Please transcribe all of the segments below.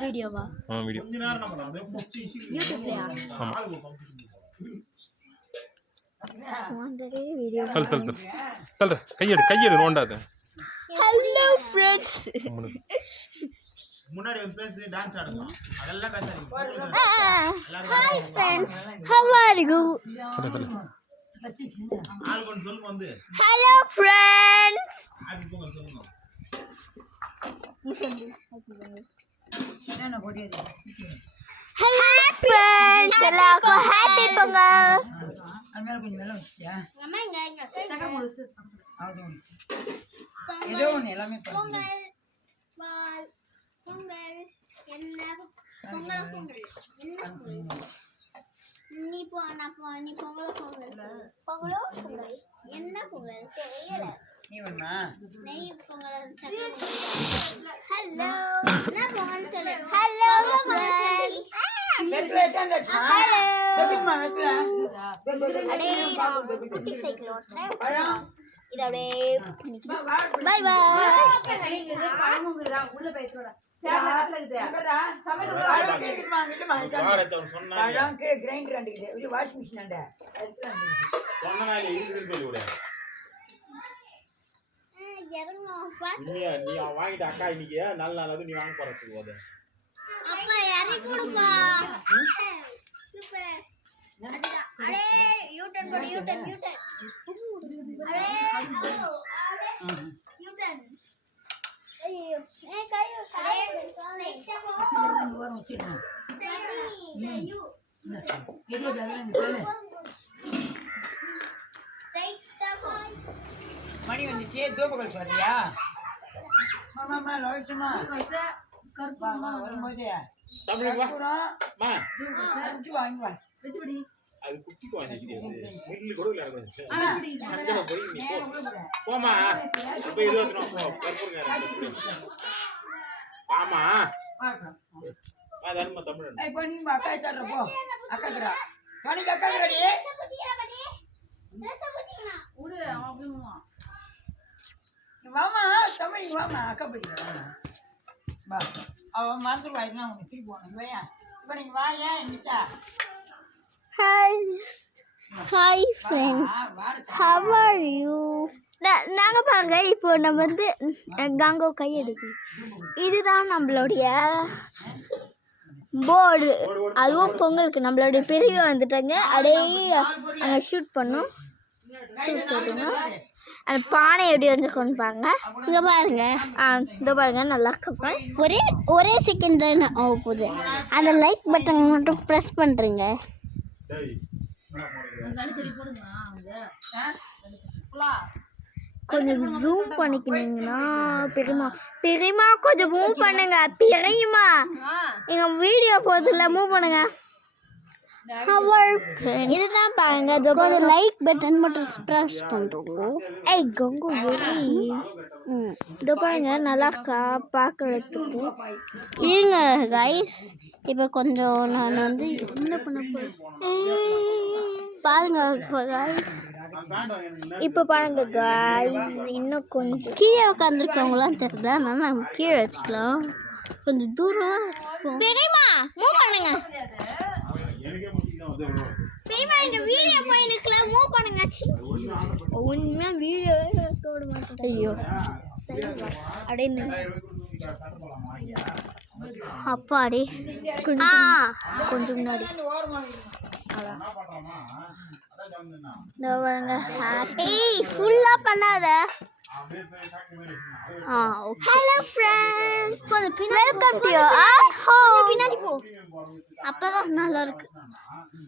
வீடியோவா? வீடியோ. யூடியூப்லயா? கையெடு நோண்டாத. Hello friends. முன்னாடி பேசி டான்ஸ் ஆடுங்க. அதெல்லாம் கஷ்டம். Hi friends. How are you? ஆல்கொன் சொல்லுங்க வந்து. Hello friends. ஹாப்பி பொங்கல் சொல்லுங்க. என்ன போடியே. Hi friends. எல்லாருக்கும் ஹாப்பி பொங்கல். அம்மா கொஞ்சம் மேல வச்சியா? அம்மா இங்க சக்கரை முடிச்சு. ஆகும். ஏதோ ஒன்று எல்லாமே பொங்கல். பால் பொங்கல் என்ன பொங்கல் பொங்கல் என்ன பொங்கல் நீ பொங்கல் பொங்கல் என்ன பொங்கல் தெரியல நீ வேணுமா நெய் பொங்கல் ஹலோ என்ன பொங்கல் சொல்லு ஹலோ பொங்கல் வெட்ல ஏண்டா ஹலோ வெட்மா வெட்ல அடே குட்டி சைக்கிள் ஓட்றேன் இதோட பை பை உள்ள போய்டா கிரைண்டர் அண்டிக்குது வாஷிங் மிஷின் அண்ட நீ வாங்கிட்ட அக்கா இன்னைக்கு நல்ல நல்லது நீ வாங்க போறதுக்கு போது அப்பா யாரை கொடுப்பா சூப்பர் அடே யூட்டன் போடு யூட்டன் அடே யூட்டன் ஐயோ ஏ கையோ கடை வரும் வச்சிடணும் கையோ இது சொல்லு மணி வந்துச்சு தூபங்கள் சொல்றியா மாமா லோய்ச்சுமா கருப்பா வரும்போது வாங்கி வா அது குட்டிக்கு வாங்கிட்டு மிடில் கூட இல்ல போய் நீ போமா இப்ப 20 போ கற்பூரங்க ஆமா அதன்மா தமிழ் இப்போ நீ அக்கா தர்ற போ அக்காக்குறா கணிக்கு அக்காக்குறடி உடு அப்படிமா வாமா தமிழ் வாமா அக்கா போய்க்கிறா வா அவன் மறந்துடுவா இதெல்லாம் உனக்கு திருப்பி போகணும் இல்லையா இப்போ நீங்கள் வாயா நிச்சா Hi friends, how are you? நாங்க பாருங்க இப்போ நம்ம வந்து கங்கோ கை எடுக்கு இதுதான் நம்மளுடைய போர்டு அதுவும் பொங்கலுக்கு நம்மளுடைய பெரிய வந்துட்டாங்க அப்படியே அங்கே ஷூட் பண்ணோம் அந்த பானை எப்படி வந்து கொண்டு பாருங்க இங்கே பாருங்க இதோ பாருங்க நல்லா கப்பேன் ஒரே செகண்ட் தான் போகுது அந்த லைக் பட்டன் மட்டும் ப்ரெஸ் பண்ணுறீங்க கொஞ்சம் ஜூம் பண்ணிக்கினீங்கன்னா பெரியமா கொஞ்சம் மூவ் பண்ணுங்க பெரியமா எங்க வீடியோ போதில்ல மூவ் பண்ணுங்க இதுதான் பாருங்க கொஞ்சம் லைக் பட்டன் மட்டும் ப்ரெஸ் பண்ணுறோம் ஏய் கங்கு இதோ பாருங்க நல்லா இருக்கா பார்க்கறதுக்கு இருங்க கைஸ் இப்போ கொஞ்சம் நான் வந்து என்ன பண்ண போகிறேன் பாருங்க இப்போ பாருங்க கைஸ் இன்னும் கொஞ்சம் கீழே உட்காந்துருக்கவங்களாம் தெரியல அதனால நம்ம கீழே வச்சுக்கலாம் கொஞ்சம் தூரம் பெரியமா மூவ் பண்ணுங்க பெரியமா இந்த வீடியோ போயினுக்குல மூவ் பண்ணுங்க உண்மையா வீடியோவே எடுக்க விட மாட்டேன் ஐயோ சரி அப்படின்னு அப்பாடி கொஞ்சம் முன்னாடி ஃபுல்லா பண்ணாத ஹலோ ஃப்ரெண்ட்ஸ் கொஞ்சம் வெல்கம் டு யுவர் ஹோம் பின்னாடி போ அப்பதான் நல்லா இருக்கு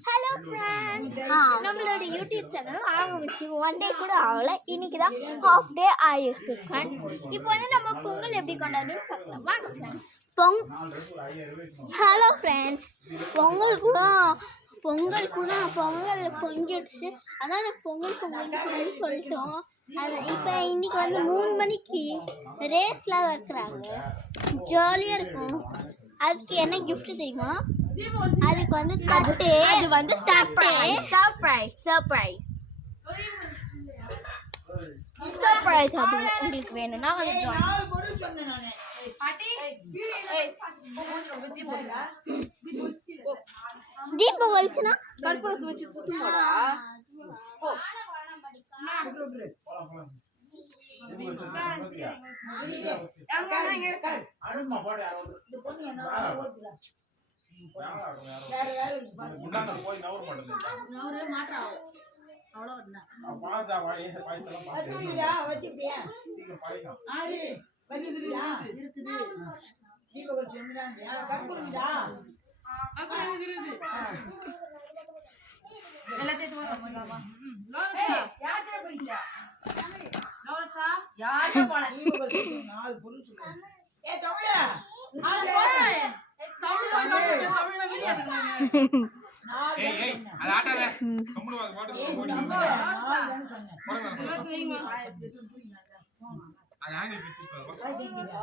ஹலோ ஃப்ரெண்ட்ஸ் நம்மளோட யூடியூப் சேனல் ஆரம்பிச்சு 1 டே கூட ஆகல இன்னைக்கு தான் ஹாஃப் டே ஆயிருக்கு ஃப்ரெண்ட்ஸ் இப்போ வந்து நம்ம பொங்கல் எப்படி கொண்டாடுன்னு பார்க்கலாம் வாங்க ஃப்ரெண்ட்ஸ் ஹலோ ஃப்ரெண்ட்ஸ் பொங்கல் பொங்கிடுச்சு அதான் எனக்கு பொங்கல்னு சொல்லிட்டோம் அது இப்போ இன்னைக்கு வந்து 3 மணிக்கு ரேஸ்லாம் வைக்கிறாங்க ஜாலியாக இருக்கும் அதுக்கு என்ன கிஃப்ட் தெரியுமா அதுக்கு வந்து தட்டு அது வந்து சர்ப்ரைஸ் சர்ப்ரைஸ் அது உங்களுக்கு வேணும்னா வந்து ஜாயின் 4 பொருள் சொன்னேன் நானு. தீபம் வச்சுனா கற்பூரம் வச்சு சுத்துமாடா அனுமா போடு யாரும் இந்த பொண்ணு என்ன ஓடுதுல. வேற வேற இருக்கு பாரு. முன்னாடி போய் நவர மாட்டேன் அவரே மாட்டான் அவ்வளவுதான் பாஜா வாடி பாய்ச்சலாம் பாத்து வச்சிருக்கியா? வச்சிருக்கியா? சீக்கிரம் பாய்க்கலாம் ஆறு வச்சிருக்கியா? இருக்குது தீபகர் சொன்னாங்க. கற்பூரம்டா. அப்புறம் இருக்குது எல்லாத்தையும் வரோம் யார்கிட்ட போயிட்டியா லோச்சா யார்கிட்ட போன தீபகர் சொன்ன 4 பொருள் சொன்னாங்க. ஏய் தமிழா. தமிழ்ல வீடியோ எடுக்கறாங்க 4 ஏய் ஏய் அது ஆட்டாத கம்முனு வாங்க பாட்டு போடு 4 சொன்னேன். போடுங்க எல்லாத்தையும் வைங்க அது ஆங்கிள் பிச்சு போடு வச்சிருக்கியா?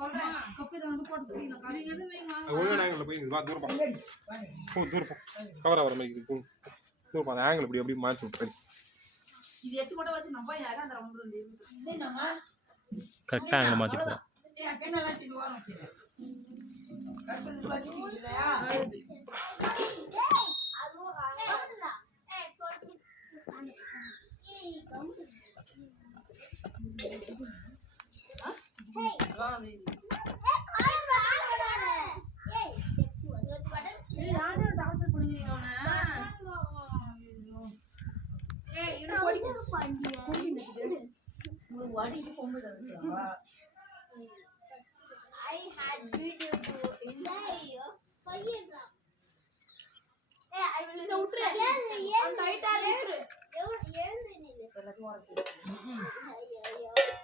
சொல்றேன் கப்பில வந்து போட்டு நீங்க எது வைங்க ஒழுங்கா ஆங்கிள் போய் வா தூரம் போ எங்கடி? வாங்க. போ தூரம் போ கவர் ஆவற மாதிரி இருக்கு தூரம் போ அந்த ஆங்கிள் இப்படி அப்படியே மாத்தி விட்டு இது எடுத்து கூட வச்சு நம்ம யாரா அந்த ரவுண்ட் வந்து என்னம்மா? கரெக்டா ஆங்கிள் மாத்தி போ ஏய் அக்கென்னலாம் தின்னு வர வச்சிரு. கற்பூரம் வச்சிருக்கியா? யாரோ டாக்டர் புடிங்க அவன ஏய் இவன் உங்களுக்கு வடிக்கு பொம்பளை வந்துச்சா I had video to India. Payera. Hey, I will இத உட்று அந்த டைட்டா இருக்கு எழுந்து நில்லு.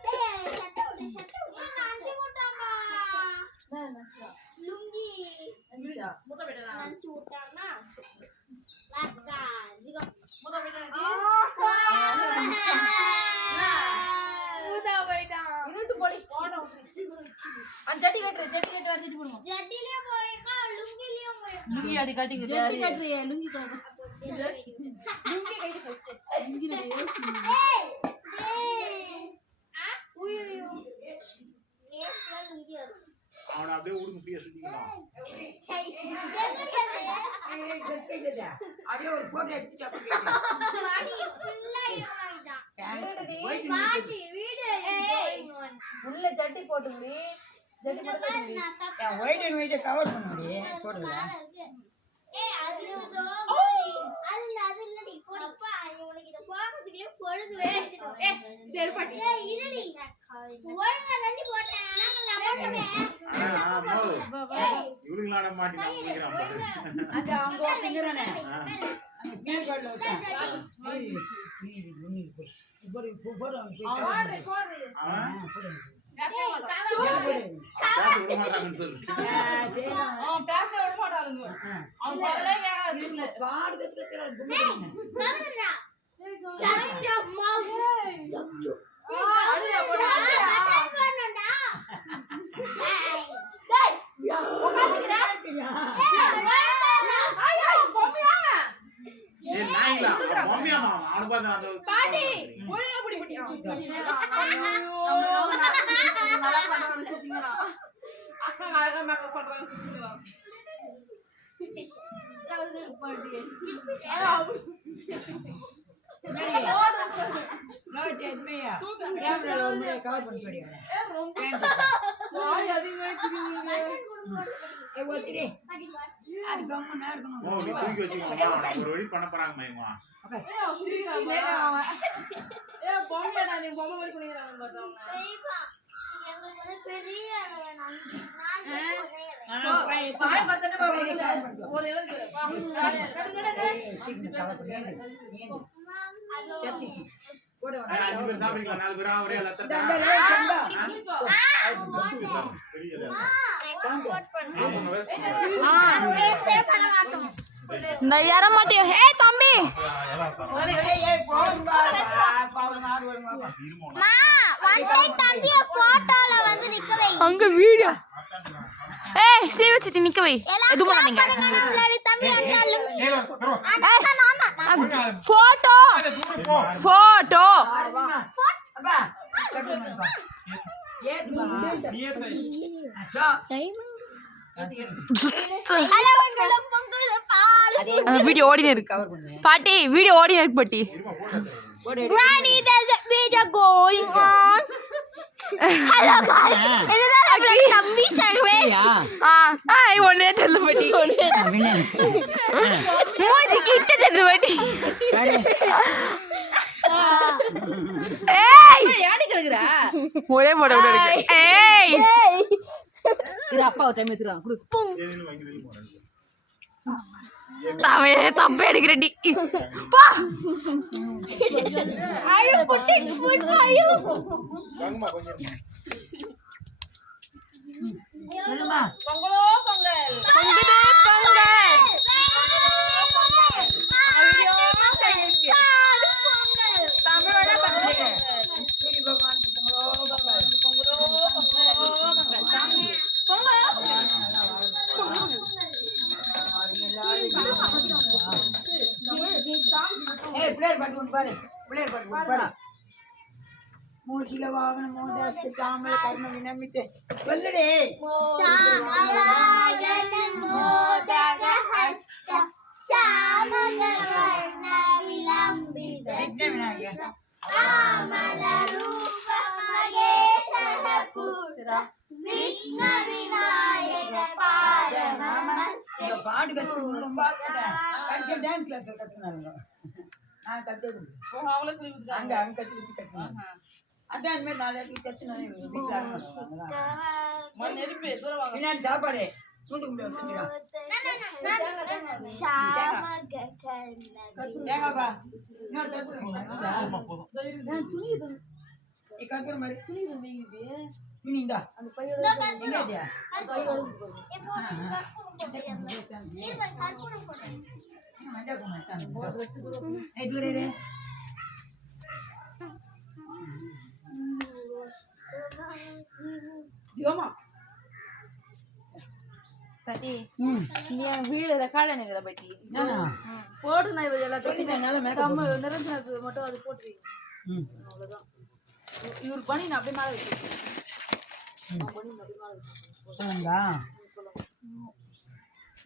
Hey, சட்டை விட்டு. நான் அஞ்சு போட்டாமா. லுங்கி முத விடலாம் அஞ்சு போட்டாமா. வாக்கா, ஜிகோ. முத விடலாம் இருட்டு போடி போடா அந்த ஜட்டி கட்டற ஜட்டி போடுங்க ஜட்டிலே போய்க்கா, லுங்கிலயே போய்க்கா. லுங்கி அடி கட்டிங்க ஜட்டி கட்டறியே லுங்கி கட்ட லுங்கி கைட்டு போச்சு லுங்கி ரெடி Hey! உய்யோ. ஏஸ்ல லுங்கி வரும். அவனை அப்படியே ஊருக்கு ஃப்ரீயா சுத்திக்கலாம் சை. ஏய் ட்ரெஸ் கைடா. அப்படியே ஒரு போட்டோ எடுத்து சாப்பிடு. பாடி ஃபுல்லா ஏமாயிட்டான். போயிட்டு பாட்டி வீடியோ கோயிங் ஆன். உள்ள ஜட்டி போட்டுங்க ஜட்டி போட்டு நான் தப்பு நான் ஒயிட் அண்ட் ஒயிட் கவர் பண்ண முடியே போடுங்க. ஏய் அதுல அது இல்லடி போடிப்பா உனக்கு இத போடுறதுக்கே பொழுது வேண்டிட்டு ஏய் இது எடுப்பாட்டி ஏய் இருடி ஒழுங்கா நந்தி போட்டேன் நான் போட்டேன் இவனுங்களான மாட்டி நான் நினைக்கிறேன் அந்த அவங்க பிங்கறானே அந்த பியர் கார்டுல வச்சா இப்போ போடு ஆடு போடு அவன் ஏய் விட மாட்டாங்கன்னு சொல்லு அவன் பேச விட மாட்டாளுங்க அவன் பல்லே கேட்காது வீட்ல பாடுறதுக்கு கும்பிடுங்க. கவனடா சத்யா மாவு அடியா போடா பண்ணடா ஐயோ பொம்மையாங்க ஏய் நாயிலா மம்மியாமா அவன பாத்து அந்த பாட்டி ஒழுங்கா புடி புடி ஐயோ நல்லா பண்றாங்க சிச்சிங்கடா அக்கா அழகா மேக்கப் பண்றாங்க சிச்சிங்கடா ரவுசர் பாட்டி நான் சேத்மையா கேமரால வந்து கவர் பண்ணி போடியா. வாய் அதிகமா சிச்சிங்க ஏய் ஒத்திரே அது கம்மனா இருக்கணும். ஓ நீ தூக்கி வச்சுக்கோ ஒரு வழி பண்ண போறாங்க மைமா ஓகே சிரிச்சினே அவன் பொம்மைடா நீ பொம்மை மாதிரி பண்ணிக்கிறாங்க பார்த்தவங்க பெரியப்பா எங்களுக்கு வந்து பெரிய வேணும் நான் பாய் பர்த்தனே பாய் ஒரு எழுது போடு அஞ்சு பேர் சாப்பிடுறீங்களா நாலு பேரா ஒரே லத்தட்டா டண்டலே கண்டா சேவ் பண்ண மாட்டோம் இந்த ஏற மாட்டியோ ஹே தம்பி ஏய் போடு பாவம் நாடு வருமா மா ஒன் டைம் தம்பிய போட்டோல வந்து நிக்க வை அங்க வீடியோ ஏய் சீ வச்சிட்டு நிக்க வை எது பண்ணீங்க முன்னாடி தம்பி அண்ணாலும் ஏய் அண்ணா நான் போட்டோ போட்டோ அப்பா கட்டுமா ஏத்துமா அச்சா வீடியோ ஓடினே இருக்கு பாட்டி வீடியோ ஓடினே இருக்கு பாட்டி Granny, there's a video going on. Hello guys. இதுதான் நம்மளோட தம்பி சர்வேஷ். ஒண்ணே தெரியல பாட்டி. மூஞ்சி கிட்ட தெரியல பாட்டி. ஏய் யாடி கிடக்குறா ஒரே போட விட இருக்கு ஏய் இது அப்பா டைம் எடுத்துறான் குடு தப்பே எடுக்கிறடி பா ஐயோ புட்டி ஃபுட் ஐயோ சொல்லுமா பொங்கலோ பொங்கல் பொங்கலே பொங்கல் ஐயோ பொங்கல் தமிழோட பண்டிகை சூரிய பகவான் பொங்கலோ பொங்கல் சாமி ஏய் பிளேயர் பாட்டு பாரு பிளேயர் பாட்டு பாரு மூச்சில வாகன மோதாச்சு தாமல கர்ம வினமித்தே சொல்லுடே பாட்டு கத்து ரொம்ப டான்ஸ் கிளாஸ் கத்துனாங்க நான் கத்துது அவங்களே சொல்லி கொடுத்தாங்க அங்க அவங்க கத்து வச்சு கத்துனாங்க அதான் இந்த மாதிரி நாலு இடத்துக்கு கத்துனாங்க வீட்டுல மண் நெருப்பு தூரம் வாங்க பின்னாடி சாப்பாடு தூண்டு கும்பிட்டு ஏங்கப்பா இன்னொரு தட்டு துணி கற்பூரம் மாதிரி துணி வைங்க துணி இந்தா அந்த பையோட எங்கேயா யோமா பாட்டி நீ வீடியோ ரெக்கார்ட் பண்ணிக்கிற பாட்டி போட்டு நான் இது எல்லாத்தையும் மேக்கப் நிரஞ்சனத்துக்கு மட்டும் அது போட்டுருவீங்க அவ்வளோதான் இவர் பண்ணி நான் அப்படியே மேலே வச்சுருக்கேன் பண்ணி அப்படியே மேலே வச்சுருக்கேன்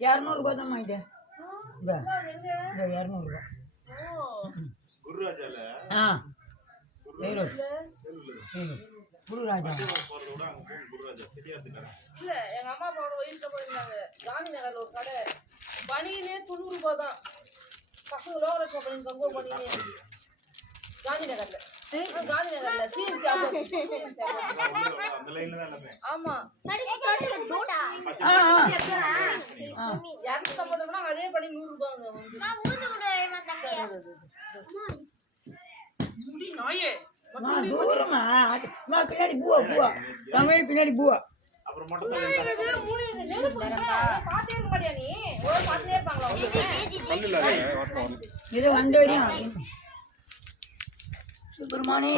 200 ரூபாய் தான் வாங்கிட்டு இந்த 200 ரூபாய் குருராஜால ஆ குருராஜா குருராஜா தெரியாதுக்காரன் இல்ல எங்க அம்மா அப்பாவோட வயசுல போயிருந்தாங்க காந்தி நகர்ல ஒரு கடை பனியிலே 90 ரூபாய் தான் பசங்க லோகரட்ச பண்ணி கங்கோ பண்ணினே காந்தி நகர்ல காந்தி நகர்ல சிஎன்சி அந்த லைன்ல தான் எல்லாமே ஆமா 250 ரூபாய் அதே படி 100 ரூபாங்க வந்து முடி நாயே தூரமா பின்னாடி பூவா தமிழ் பின்னாடி பூவா அப்புறம் மட்டும் பாத்தே இருக்க மாட்டியா நீ ஒரு பாத்தே இருப்பாங்களா இது வந்த வரையும் சுப்பிரமானே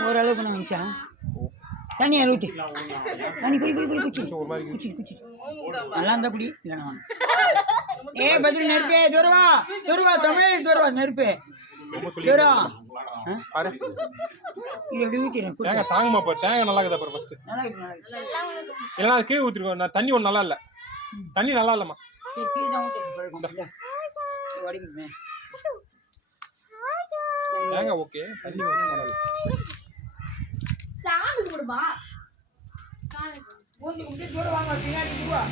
ஓரளவுக்கு நான் வச்சேன் தண்ணியை ஊற்றி தண்ணி குடி குச்சி நல்லா இருந்தா குடி இல்லைண்ணா ஏ பதில் நெருப்பே துருவா தமிழ் துருவா நெருப்பு துருவா இது எப்படி ஊற்றிடுறேன் தேங்காய் தாங்கம்மா இப்போ தேங்காய் நல்லா இருக்குதா பாரு ஃபர்ஸ்ட் நல்லா இருக்கு இல்லைன்னா அது கீழே ஊற்றிருக்கோம் நான் தண்ணி ஒன்றும் நல்லா இல்லை தண்ணி நல்லா இல்லைம்மா சரி கீழே தான் ஊற்றி வடிக்குமே தேங்காய் ஓகே தண்ணி நல்லா சாமி குடுமா ஊற்றி குடி துருவாங்க பின்னாடி பூவா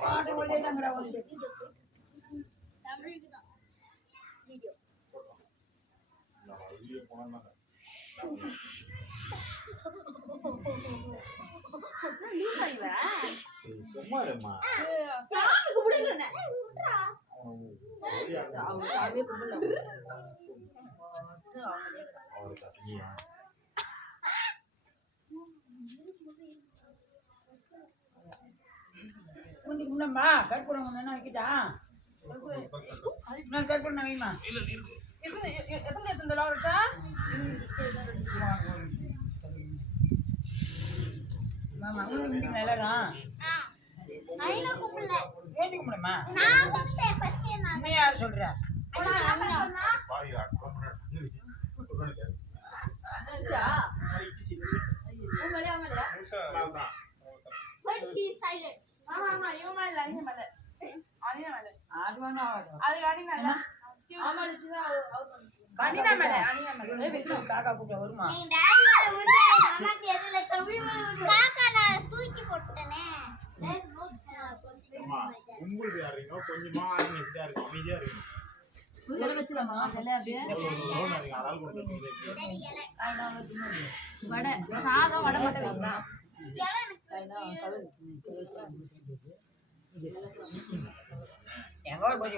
பாட்டு ஒரே தாங்கடா வந்து சும்மா இருமா சாமி கும்பிடுறேன் அவங்க சாமியே கும்பிடல அவருக்கு அசிங்கமா கொஞ்சம் முன்னம்மா கற்பூரம் ஒன்று வைக்கிட்டா நான் கற்பூரம் வைமா எத்தனை லாவரட்டா மாமா உங்களுக்கு எல்லாரும் ஐநா கும்பல ஏந்தி கும்பிடுமா நான் கும்பிட்டேன் ஃபர்ஸ்ட் நான் நீ யார் சொல்ற பாவியா பட் ஹி சைலண்ட் அது வேணா காக்கா கூட்ட வருமா எங்க டாடி மேல விழுந்தா எங்க அம்மாக்கு எதுல கம்மி காக்கா நான் தூக்கி போட்டனே அம்மா உங்களுக்கு யாருங்க கொஞ்சமா ஆர்கனைஸ்டா இருக்கு அமைதியா இருக்கு வச்சுலாமா லோன் இருக்கு அதால கொடுத்து வடை சாதம் வடை மட்டும் வைக்கலாம் எங்க ஒரு போய்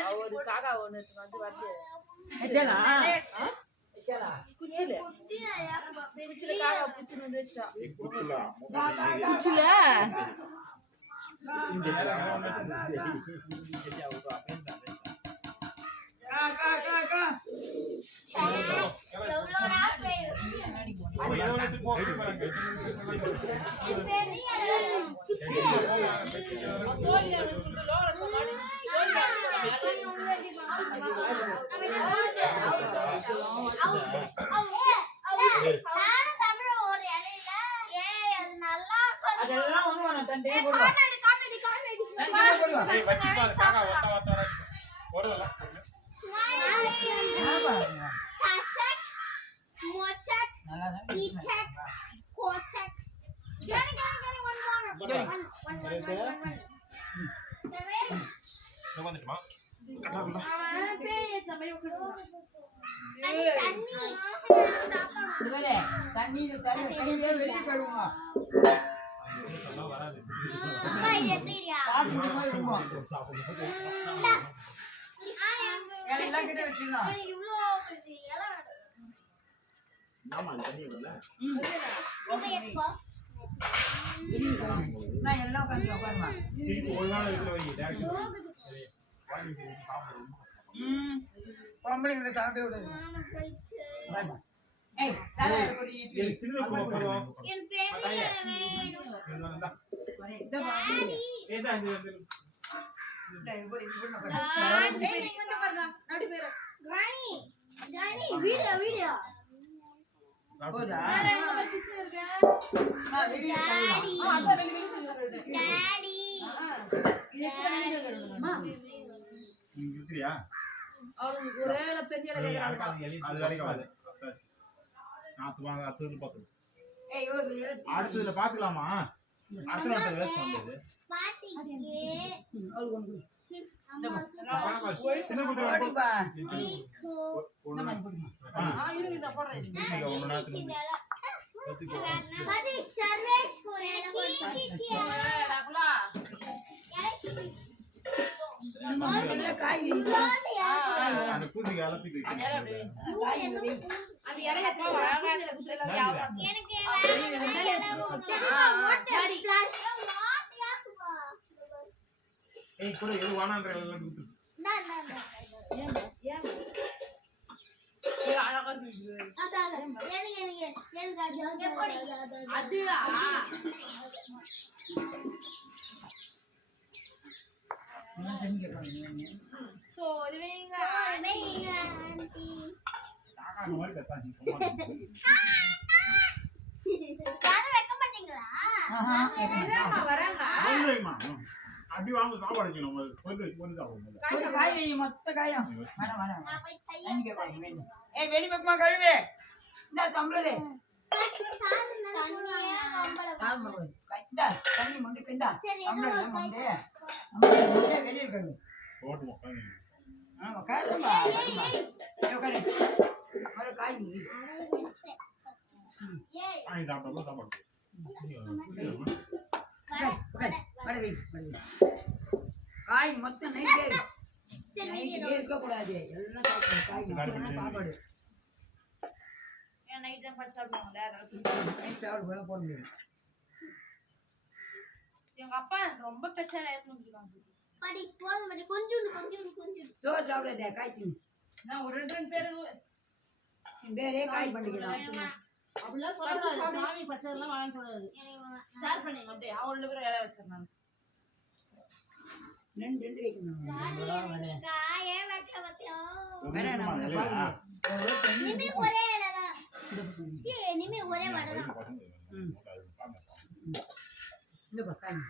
அவங்களுக்கு ஒரு காக்கா ஒன்று வந்து வந்து குச்சில குச்சில காக்கா பிடிச்சிட்டு வந்து வச்சுட்டா குச்சில எவ்வளோடா பேர் கோழி அப்படின்னு சொல்லிட்டு லோர சொன்னாடி நானும் தமிழ் ஒரு இலையில ஏய் அது நல்லா அதெல்லாம் ஒண்ணு நான் தந்தே போடுவா காணடி தந்தே போடுவா ஏய் வச்சிப்பா அது காக்கா ஒட்ட வருதல Kachak, mochak, நல்லா தான் ichak, kochak. Gani, one more. One. வந்துட்டுமா தண்ணி இதுவே தண்ணி தண்ணி கையிலே வெளிய போடுவா வராது அப்பா இது தெரியா சாப்பிட்டு போய் விடுவா எல்லாம் கிட்ட வச்சிடலாம் இவ்ளோ இலை ஆமா தண்ணி வரல இப்ப எப்போ நான் எல்லாம் உட்காந்து உட்காருமா திருப்பி ஒரு நாள் இருக்கிற வை டைரக்ட் வாங்கி சாப்பிடுறோம் பொம்பளைங்களை சாப்பிட்டே விடாது ஏய் தலை ஒரு இட்லி சின்ன குடும்பம் என் பேரு வேணும் இந்த மாதிரி ஏதா இந்த இந்த இப்படி இப்படி Gani, வீடியோ போடா டாடி நீங்க இருக்கறியா அவங்களுக்கு ஒரே பெரிய இலை கேக்குறாங்க அது வரைக்கும் அது நாத்து வாங்க அடுத்து பாத்து ஏய் ஒரு அடுத்ததுல பாத்துக்கலாமா அடுத்த நாட்டு வேஸ்ட் வந்தது பாட்டிக்கு சின்ன குட்டி ஓடிப்பா ஒண்ணு இருங்க இத போடுறேன் ஒண்ணு நாத்து பாட்டி சர்வேஸ் கோரே டாக்குலா நல்ல காய் அந்த பூசிக்கு அலப்பி வைக்கணும் அந்த இலைய போ வராங்க குத்துல யாவம் எனக்கு ஏய் கூட எது வானான்ற எல்லாம் குத்து அழகா இருக்கு அது சொல்லுவீங்க காக்கா மாதிரி கத்தாச்சு சும்மா வைக்க மாட்டீங்களா வராங்க இல்லைம்மா அப்படி வாங்க சாப்பாடு வைக்கணும் கொஞ்சம் வச்சு கொஞ்சம் சாப்பிடுங்க ஒரு காய் வை, மொத்த காயம் வேணாம் வேணாம் நான் போய் கையை தண்ணி கேட்பாங்க வேணும் ஏய் வெளி பக்கமா கழுவு இந்த தம்பளே இந்த தண்ணி மொண்டு கிண்டா தம்பளே மொண்டு வெளியே கழுவு போட்டு உட்காந்து ஆமா காயமா உட்காரு ஒரு காய் வாங்கி சாப்பிட்டோம்னா சாப்பாடு காய் மொத்தம் நைட்டு சரி நைட்டுக்கே இருக்கக்கூடாது எல்லாம் சாப்பிடணும் காய் மட்டும் சாப்பாடு ஏன் நைட் தான் பட்டு சாப்பிடுவாங்கல்ல நைட் சாப்பாடு போல போட முடியும் எங்க அப்பா ரொம்ப பெருசா ரைஸ் வந்துருக்காங்க படி போதும் படி கொஞ்சம் சோறு சாப்பிடாதே காய் தின்னு நான் ஒரு ரெண்டு பேருக்கு என் பேரே காய் பண்ணிக்கலாம் அப்படிலாம் சொல்லக்கூடாது சாமி பச்சதெல்லாம் வாங்கி சொல்லக்கூடாது ஷேர் பண்ணிங்க அப்படியே அவங்க 2 பேரும் இலை வச்சிருந்தாங்க ரெண்டு வைக்கணும் காயே வெட்டல பத்தியா வேணா நான் உன்னை பார்க்கிறேன். நிமி ஒரே இலதான் நிமி ஒரே வடதான் இந்த பா காய்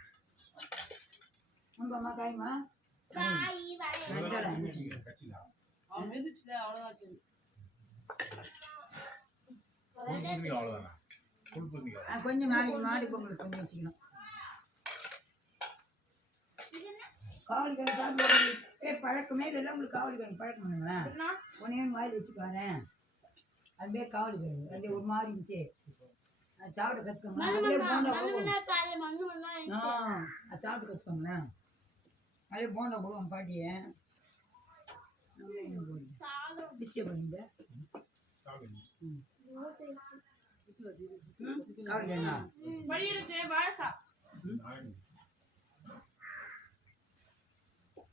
உங்க அம்மா காய்மா காய் வடை அவன் மிதிச்சுல அவ்வளோதான் சரி அவ்வளவுதானா புல் பூசணிக்காய் கொஞ்சம் நாளைக்கு மாடி பொங்கல் கொஞ்சம் வச்சுக்கணும் காவலி கறி சாப்பிடுவாங்க பழக்கமே இல்லை உங்களுக்கு காவலி கறி பழக்கம் பண்ணுங்களேன் ஒன்னே வாயில் வச்சு பாரு அது பேர் காவலி கறி அது ஒரு மாதிரி இருந்துச்சு அது சாப்பிட கற்றுக்கோங்களேன் அதே போண்டா அது சாப்பிட்டு கற்றுக்கோங்களேன் அதே போண்டா போடுவோம் பாட்டியை டிஸ்டர்ப் பண்ணிங்க காவலி என்ன வழி இருக்கு வாழைக்கா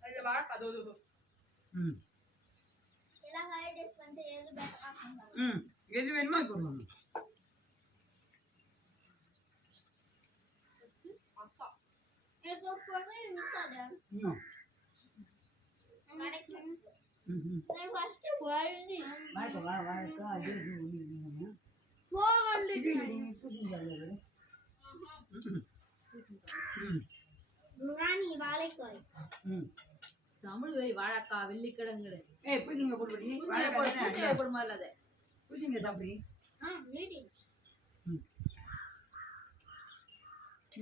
அதுல வாழைக்கா அது ம் எல்லாம் காய் டேஸ்ட் பண்ணிட்டு எது பெட்டரா பண்ணுவாங்க ம் எது வேணுமோ அது போடுவாங்க எனக்கு ஒரு பொருள் மிஸ் ஆகுது இன்னும் கடைக்கு ம் நான் ஃபர்ஸ்ட் போறேன் வாழைக்கா அது ஒன்று போறேன் இது நீங்கள் பூசி சாப்பிடுறது ம் ராணி வாழைக்காய் ம் தமிழ் வாழைக்கா வெள்ளிக்கிழங்கு ஏய் பூசிங்க போடுபடி பூசணிக்காய் போடுமா இல்லாத பூசிங்க சாப்பிட்றீ மீடி ம்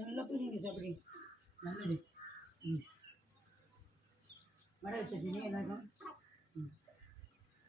நல்லா பூசிங்க சாப்பிட்றீ நல்லது ம் வடை சட்னி எல்லாருக்கும் ம்